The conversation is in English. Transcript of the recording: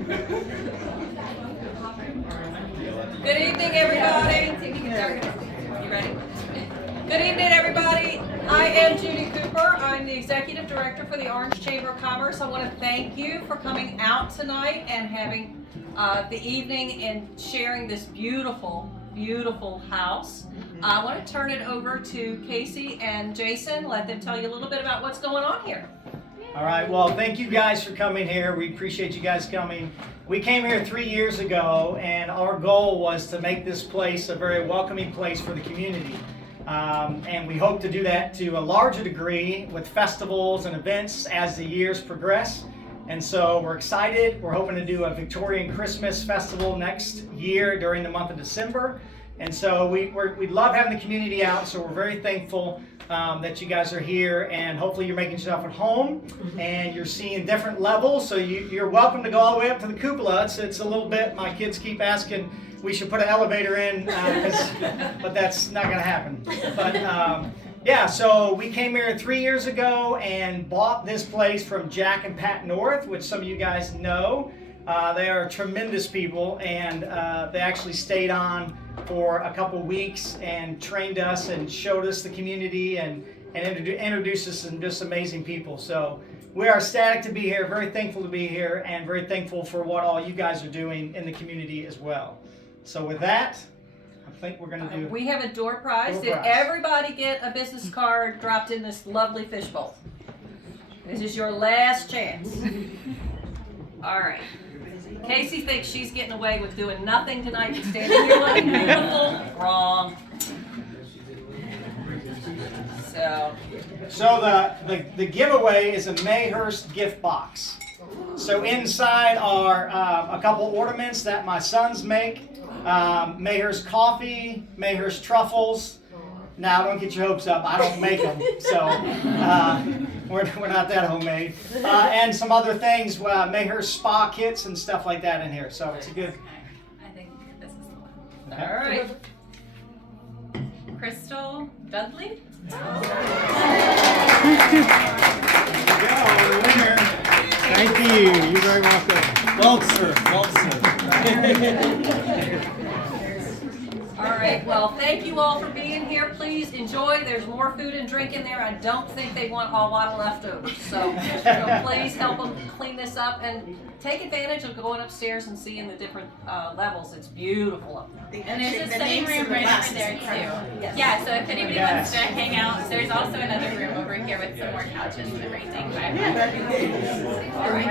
Good evening, everybody. You ready? Good evening, everybody. I am Judy Cooper. I'm the Executive Director for the Orange Chamber of Commerce. I want to thank you for coming out tonight and having the evening and sharing this beautiful, beautiful house. I want to turn it over to Casey and Jason. Let them tell you a little bit about what's going on here. All right, well, thank you guys for coming here. We appreciate you guys coming. We came here 3 years ago, and our goal was to make this place a very welcoming place for the community. And we hope to do that to a larger degree with festivals and events as the years progress. And so we're excited. We're hoping to do a Victorian Christmas festival next year during the month of December. And so we love having the community out, so we're very thankful that you guys are here, and hopefully you're making yourself at home and you're seeing different levels. So you're welcome to go all the way up to the cupola. It's a little bit, my kids keep asking we should put an elevator in, but that's not going to happen. But yeah, so we came here 3 years ago and bought this place from Jack and Pat North, which some of you guys know. They are tremendous people, and they actually stayed on for a couple weeks and trained us and showed us the community and introduced us to just amazing people. So we are ecstatic to be here, very thankful to be here, and very thankful for what all you guys are doing in the community as well. So with that, I think we're going to do... We have a door prize. Did everybody get a business card dropped in this lovely fishbowl? This is your last chance. All right. Casey thinks she's getting away with doing nothing tonight and standing here looking beautiful. Wrong. So the giveaway is a Mayhurst gift box. So inside are a couple ornaments that my sons make. Mayhurst coffee, Mayhurst truffles. Now, don't get your hopes up. I don't make them, so we're not that homemade. And some other things, Mayhurst spa kits and stuff like that in here. So it's a good. I think this is the one. All right. Crystal Dudley. Thank you. You're very welcome. Well, sir. Well, sir. All right, well, thank you all for being here. Please enjoy. There's more food and drink in there. I don't think they want a lot of leftovers. So please help them clean this up and take advantage of going upstairs and seeing the different levels. It's beautiful up there. And there's a study room right over there too. Yeah, so if anybody wants to hang out, there's also another room over here with some more couches and everything. All right.